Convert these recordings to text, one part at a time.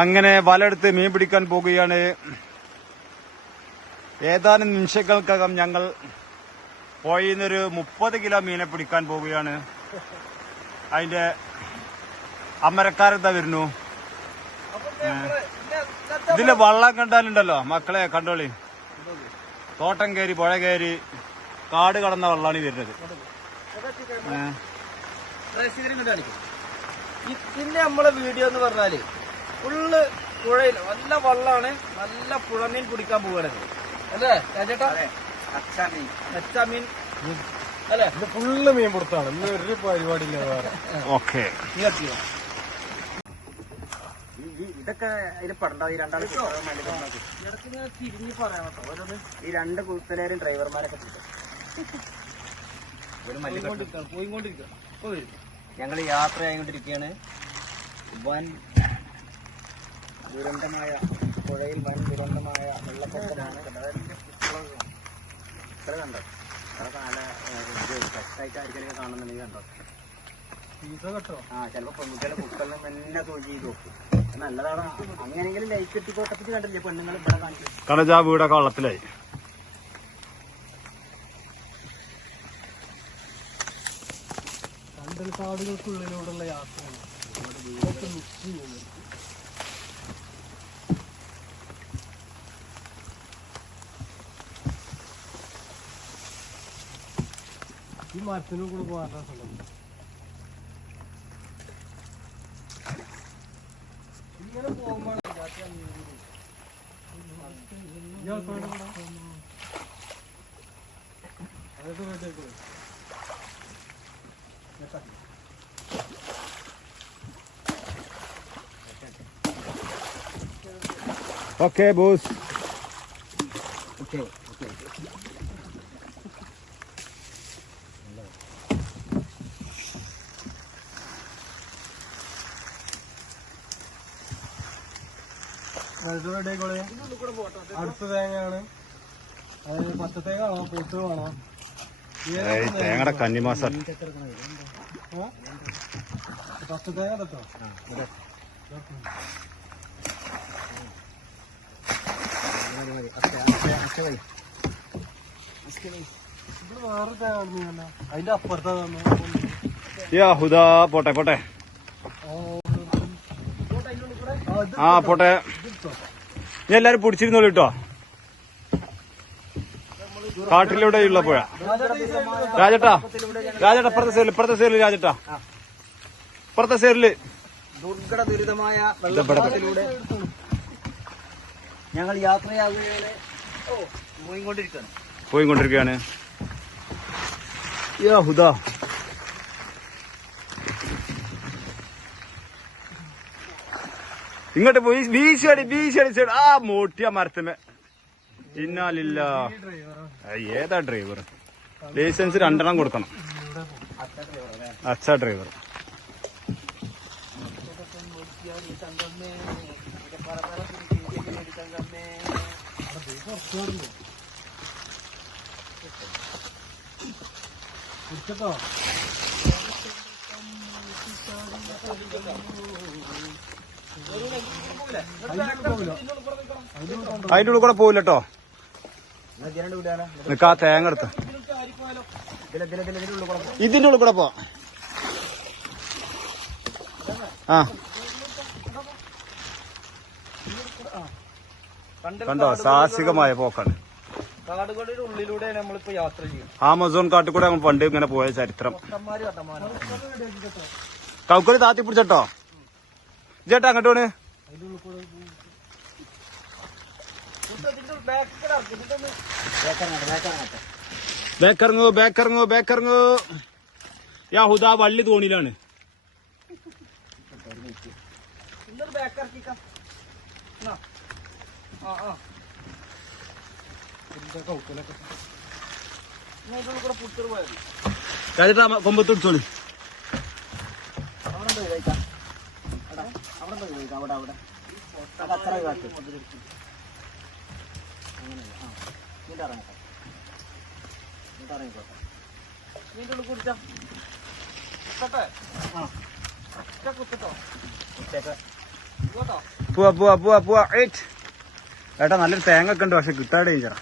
അങ്ങനെ വലയെടുത്ത് മീൻ പിടിക്കാൻ പോകുകയാണ്. ഏതാനും നിമിഷങ്ങൾക്കകം ഞങ്ങൾ പോയിന്നൊരു 30 കിലോ മീനെ പിടിക്കാൻ പോവുകയാണ്. അതിന്റെ അമരക്കാരെന്താ വരുന്നു. ഇതില് വള്ളം കണ്ടാലുണ്ടല്ലോ മക്കളെ കണ്ടോളി. തോട്ടം കയറി പുഴ കയറി കാട് കടന്ന വെള്ളമാണ് വരുന്നത്. ഇതിന്റെ നമ്മളെ വീഡിയോ എന്ന് പറഞ്ഞാല് ഫുള്ള് പുഴയിൽ നല്ല വള്ളാണ്. നല്ല പുഴമീൻ പിടിക്കാൻ പോവാണ് അല്ലേ രാജേട്ടാ? മീൻ അല്ലെ? ഇത് ഫുള്ള് മീൻ പുറത്താണ്. ഇന്ന് ഒരു പരിപാടിയില്ല വേറെ. ഓക്കെ, ഇതൊക്കെ അതിന് പണ്ടാ ഈ രണ്ടാളും തിരിഞ്ഞ് പറയാൻ കേട്ടോ. ഈ രണ്ട് കൂട്ടലേരും ഡ്രൈവർമാരൊക്കെ പോയിക്കൊണ്ടിരിക്കുക. ഞങ്ങൾ യാത്രയായിക്കൊണ്ടിരിക്കുകയാണ്. വൻ ദുരന്തമായ പുഴയിൽ വൻ ദുരന്തമായ വെള്ളപ്പൊക്കമാണ്. ഇത്ര കണ്ടോ? അതൊക്കെ നല്ല ഫ്രഷായിട്ടായിരിക്കും കാണുന്നുണ്ടെങ്കിൽ കണ്ടോ. ചിലപ്പോ പെൺകുട്ടികളെ കുട്ടികളെ തന്നെ തോന്നി ചെയ്ത് നോക്കും. നല്ലതാണ്. അങ്ങനെയെങ്കിലും ലൈറ്റ് എത്തിക്കോട്ടപ്പിച്ച് കണ്ടില്ലേ പെണ്ണുങ്ങൾ ഇവിടെ കാണിക്കും. കടജാ വീടൊക്കെ വള്ളത്തിലായി. കണ്ടൽക്കാടുകൾക്കുള്ളിലൂടെയുള്ള യാത്രയാണ്. ഈ മരത്തിനും കൂടെ പോകാൻ ഇങ്ങനെ പോകുമ്പോൾ ഓക്കെ ബോസ്. ഓക്കെ അടുത്ത തേങ്ങയാണ്. അതായത് പച്ച തേങ്ങ വേണോ പൂത്ത് വേണോ? തേങ്ങയുടെ കന്നിമാസം. പച്ച തേങ്ങ തട്ടോ. വേറെ തേങ്ങ അതിന്റെ അപ്പുറത്താ തന്നു. പോട്ടെ പോട്ടെ. ആ പോട്ടെ. ഞാൻ എല്ലാരും പിടിച്ചിരുന്നോളൂ കേട്ടോ. കാട്ടിലൂടെയുള്ള പുഴ. രാജേട്ടാ ഇപ്പുറത്തെ സൈഡില് രാജേട്ടാ, ഇപ്പുറത്തെ സൈഡില്. ദുർഘട ദുരിതമായ വെള്ളത്തിലൂടെ ഞങ്ങൾ യാത്രയാകുകയാണ്. പോയിക്കൊണ്ടിരിക്കുകയാണ്. യാഹുദാ ഇങ്ങോട്ട് പോയി വീശടി സൈഡ്. ആ മോട്ടിയ മരത്തുമേ. ഇന്നാലില്ല. ഏതാ ഡ്രൈവർ? ലൈസൻസ് 2 കൊടുക്കണം. അച്ഛാ ഡ്രൈവർ. അതിന്റെ ഉള്ളിൽ കൂടെ പോവില്ലട്ടോ. നിനക്ക് ആ തേങ്ങ എടുത്ത ഇതിന്റെ ഉള്ളിൽ കൂടെ പോ. ആ കണ്ടോ, സാഹസികമായ പോക്കാണ്. കാടുകളുടെ ഉള്ളിലൂടെ നമ്മളിപ്പോ യാത്ര ചെയ്യും. ആമസോൺ കാട്ടിൽ കൂടെ നമ്മൾ പണ്ട് ഇങ്ങനെ പോയ ചരിത്രം. കൗക്കല് താത്തി പിടിച്ചട്ടോ. ചേട്ടാ അങ്ങോട്ട് പോണ്. ബേക്കറങ്ങോ. യാഹുദാ വള്ളി തോണിയിലാണ്. രാജേട്ടാ കൊമ്പത്ത് പിടിച്ചോളി. പോവാ പോവാ പോവാ പോവാ ഏറ്റ്. ഏട്ടാ നല്ലൊരു തേങ്ങ ഒക്കെ ഉണ്ട്, പക്ഷെ കിട്ടാൻ ഡേഞ്ചറാ.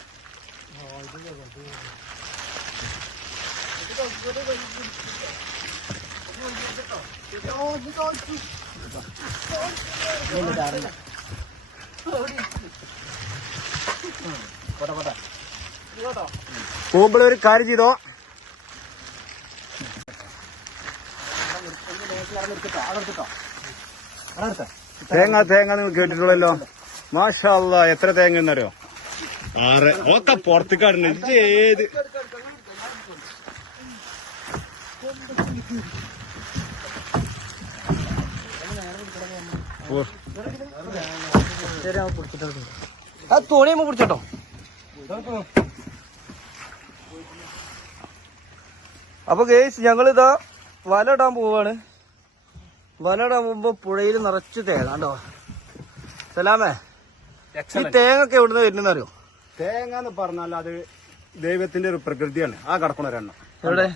പോകുമ്പോൾ ഒരു കാര്യം ചെയ്തോ, തേങ്ങ തേങ്ങ നിങ്ങൾ കേട്ടിട്ടുള്ളല്ലോ. മാഷാ അല്ലാ, എത്ര തേങ്ങ എന്നറിയോ? 6. ഒക്കെ പുറത്തേക്കാടുന്നു. ഏത് തോണിയമ്മ പിടിച്ചോട്ടോ. അപ്പൊ ഗേസ് ഞങ്ങളിതാ വല ഇടാൻ പോവാണ്. വല ഇടാൻ പോകുമ്പോ പുഴയിൽ നിറച്ച് തേങ്ങ കണ്ടോ. സലാമേ, ഈ തേങ്ങ എവിടുന്ന് വരുന്നറിയോ? തേങ്ങ എന്ന് പറഞ്ഞാൽ അത് ദൈവത്തിന്റെ ഒരു പ്രകൃതിയാണ്. ആ കടക്കണ ഒരെണ്ണം എവിടെ?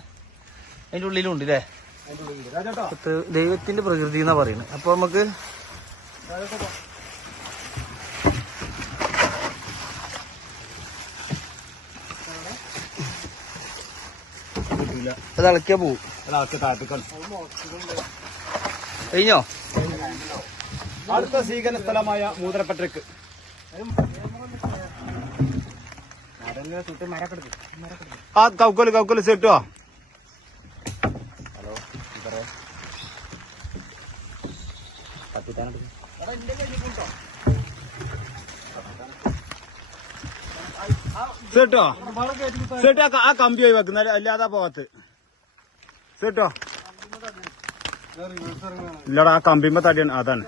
അതിന്റെ ഉള്ളിലുണ്ട് അല്ലേ? ദൈവത്തിന്റെ പ്രകൃതി എന്നാ പറയുന്നത്. അപ്പൊ നമുക്ക് അത് ഇളക്കിയാ പോവും. കഴിഞ്ഞോ? അടുത്ത സ്വീകരണ സ്ഥലമായ മൂത്രപ്പറ്റക്ക് ആ കൗക്കല് സെട്ടുവാ. സെട്ടോ സെട്ടോ ആ കമ്പി പോയി വെക്കുന്ന അല്ലാതെ പോകത്ത് സെട്ടോ ഇല്ലടാ. ആ കമ്പിമ്പോ തടിയാണ്, അതാണ്.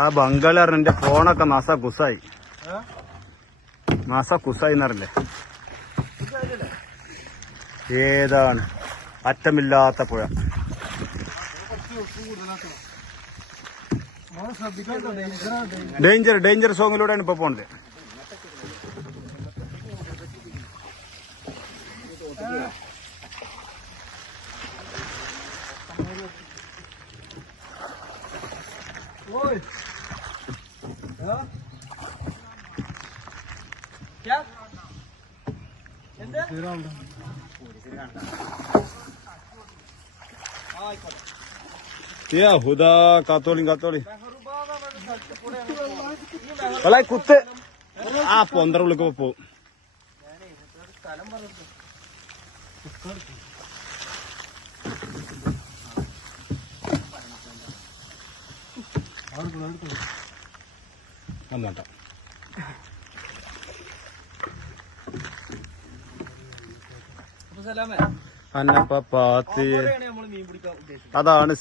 ആ ബംഗാളർ എന്റെ ഫോണൊക്കെ മാസ കുസായി എന്നറിയില്ലേ? ഏതാണ് അറ്റമില്ലാത്ത പുഴ. ഡേഞ്ചർ സോങ്ങിലൂടെയാണ് ഇപ്പൊ പോണത്. ഹുദാ കാത്തോളി കുത്ത് ആ പൊന്തറ ഉള്ളിക്ക് പോവും. വന്നോട്ടെ. അതാണ്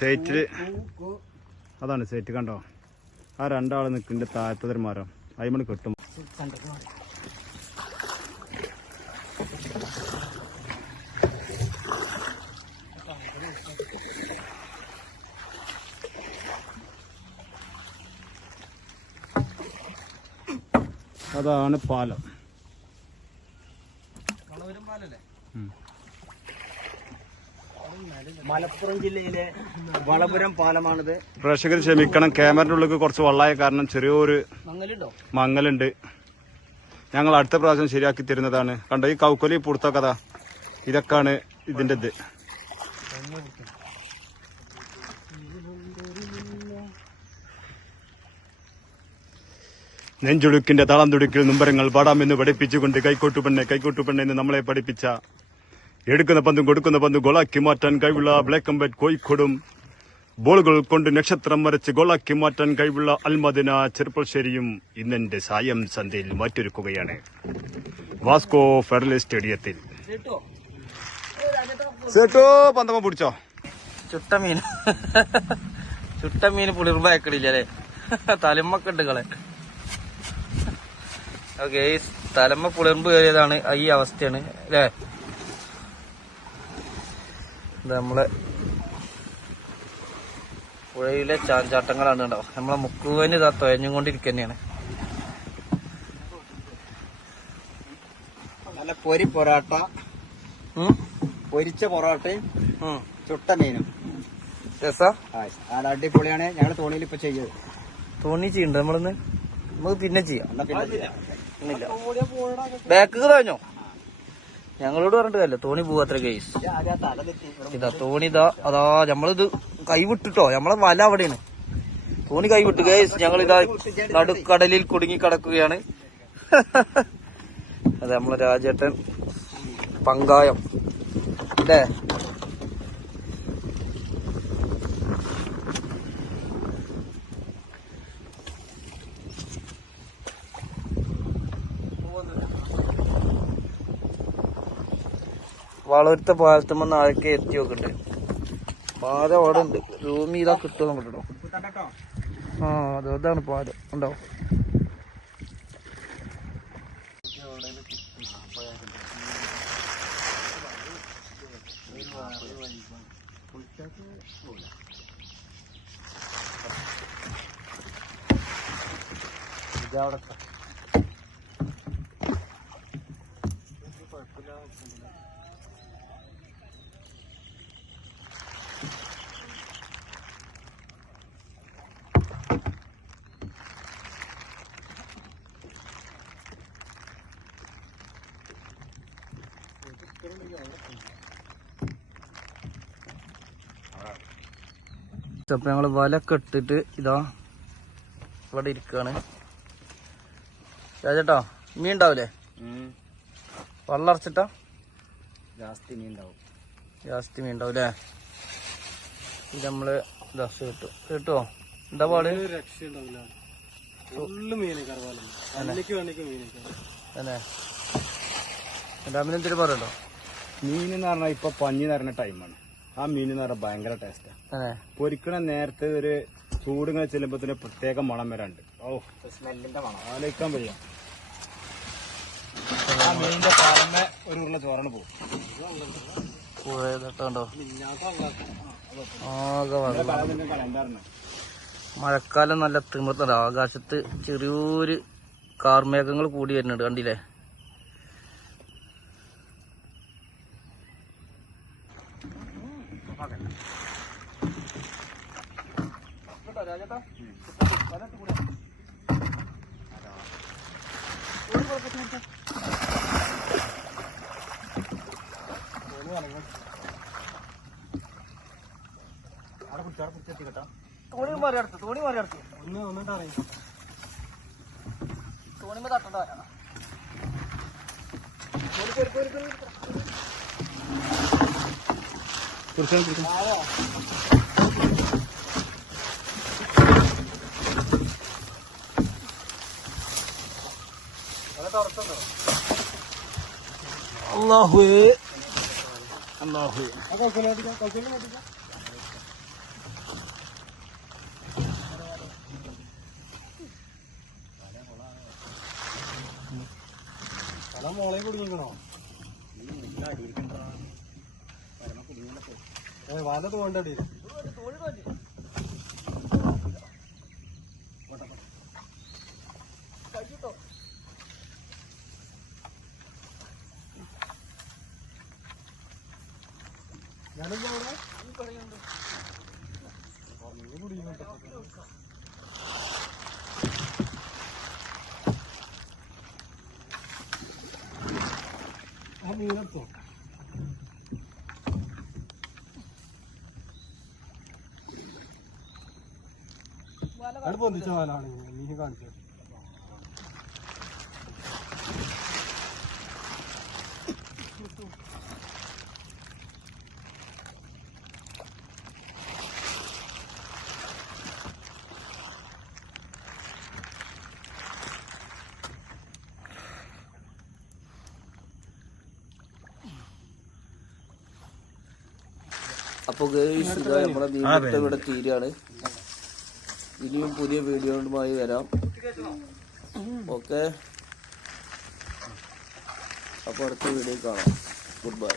സൈറ്റില് അതാണ് സൈറ്റ്. കണ്ടോ ആ രണ്ടാള് നിൽക്കുന്നുണ്ട് താഴത്തൊരു മരം, അയിമണ് കിട്ടും. അതാണ് പാലം. മലപ്പുറം ജില്ലയിലെ വളപുരം പാലമാണിത്. പ്രേക്ഷകർ ക്ഷമിക്കണം, ക്യാമറയുടെ ഉള്ളിൽ കുറച്ച് വള്ളായ കാരണം ചെറിയൊരു മങ്ങലുണ്ട്. ഞങ്ങൾ അടുത്ത പ്രാവശ്യം ശരിയാക്കി തരുന്നതാണ്. കണ്ടോ ഈ കൗക്കൊലി പുറത്ത കഥ, ഇതൊക്കെയാണ് ഇതിന്റെ ഇത്. നെഞ്ചുടുക്കിന്റെ താളം തുടുക്കിൽ നുമ്പരങ്ങൾ പാടാമെന്ന് പഠിപ്പിച്ചുകൊണ്ട് കൈക്കോട്ടുപെണ്ണെ എന്ന് നമ്മളെ പഠിപ്പിച്ച എടുക്കുന്ന പന്തും കൊടുക്കുന്ന പന്തും ഗോളാക്കി മാറ്റാൻ കഴിവുള്ള ബ്ലാക്ക് ആൻഡ് വൈറ്റ് കോഴിക്കോടും ബോളുകൾ കൊണ്ട് നക്ഷത്രം വരച്ച് ഗോളാക്കി മാറ്റാൻ കഴിവുള്ള അൽമദിന ചെറുപ്പശ്ശേരിയും ഇന്നെന്റെ സായം സന്ധ്യയിൽ മാറ്റൊരുക്കുകയാണ് വാസ്കോ ഫെഡറൽ സ്റ്റേഡിയത്തിൽ. സേട്ടോ പന്തമ പിടിച്ചോ. ചുട്ട മീൻ പുളിർബായക്കടില്ലേ? തലമ്മക്കുണ്ട് കളെ. ഓക്കെ, ഈ തലമ്മ പുളിർമ്പ് കയറിയതാണ് ഈ അവസ്ഥയാണ് അല്ലേ? നമ്മളെ പുഴയിലെ ചാഞ്ചാട്ടങ്ങളാണ്. ഉണ്ടാവും നമ്മളെ മുക്കുവന് ഇതാ തുഴഞ്ഞുകൊണ്ടിരിക്കുക തന്നെയാണ്. നല്ല പൊരി പൊറോട്ട, പൊരിച്ച പൊറോട്ടയും ചുട്ട മീനും. രസാ നല്ല അടിപൊളിയാണ്. ഞങ്ങള് തോണിയിൽ ഇപ്പൊ ചെയ്യത്. തോണി ചെയ്യണ്ട നമ്മളൊന്ന് നമുക്ക് പിന്നെ ചെയ്യാം. ബാക്ക് കഴിഞ്ഞോ? ഞങ്ങളോട് പറഞ്ഞിട്ട് കാര്യല്ല, തോണി പോവാത്ര കേസ്. ഇതാ തോണി ഇതാ അതാ നമ്മളിത് കൈവിട്ടിട്ടോ, നമ്മളെ വല അവിടെയാണ്. തോണി കൈവിട്ട് കേസ്. ഞങ്ങളിതാ നടുക്കടലിൽ കുടുങ്ങി കിടക്കുകയാണ്. അതെ നമ്മളെ രാജേട്ടൻ പങ്കായം അല്ലേ? വളർത്ത പാലത്തുമ്പോ ആരൊക്കെ എത്തി നോക്കണ്ട്. പാലം അവിടെ ഉണ്ട്. റൂമി ഇതാ കിട്ടുമോ നോക്കട്ടോ. ആ അതാണ് പാലം ഉണ്ടോ. ഇതവിടെ അപ്പൊ ഞങ്ങള് വലൊക്കെ ഇട്ടിട്ട് ഇതാ ഇവിടെ ഇരിക്കാണ്. രാജേട്ടാ മീൻ ഉണ്ടാവില്ലേ? വെള്ളം അടച്ചിട്ടാ ജാസ്തി മീൻ ഉണ്ടാവും. ജാസ്തി മീൻ ഉണ്ടാവും അല്ലേ? ഇത് നമ്മള് ദസ് കിട്ടും കിട്ടുമോ? എന്താ പാട്? തന്നെ രാമിനെന്തൊരു പറയണ്ടോ? മീൻ എന്ന് പറഞ്ഞാൽ ഇപ്പൊ പഞ്ഞി നിറഞ്ഞ ടൈമാണ്. ആ മീൻ എന്ന് പറഞ്ഞാൽ ഭയങ്കര ടേസ്റ്റാ. പൊരിക്കണ നേരത്തെ ഒരു ചൂടിങ്ങനെ ചെല്ലുമ്പോ പ്രത്യേക മണം വരാണ്ട്. ഓ സ്മെല്ലിന്റെ മണം ആലോചിക്കാൻ വയ്യ. ആ മീനിന്റെ പുറമെ ഒരു ഉരുള ചോറാണ് പോകും. മഴക്കാലം നല്ല തിമിർത്തത്. ആകാശത്ത് ചെറിയൊരു കാർമേഘങ്ങൾ കൂടി വരുന്നുണ്ട്, കണ്ടില്ലേ? തോണി മാറി അടുത്ത് തോണി തട്ടണ്ട. അല്ലാഹുവേ അല്ലാഹുവേ. മോളെ കുടുങ്ങിക്കണോ? വാല തോണ്ടടി. ഞാനെന്താ കുടുങ്ങിക്കണ്ട. മീനെടുത്തോ? അത് പൊന്തിച്ച വാലാണ് മീൻ കാണിച്ചത്. അപ്പൊ ഗൈസ് ഇതാ നമ്മളെ വീഡിയോ ഇവിടെ തീരാണ്. ഇനിയും പുതിയ വീഡിയോയുമായി വരാം. ഓക്കെ, അപ്പൊ അടുത്ത വീഡിയോ കാണാം. Good bye.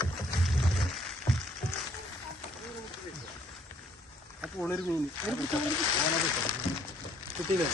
അപ്പോൾ ഒരു മീൻ കിട്ടിയില്ലേ?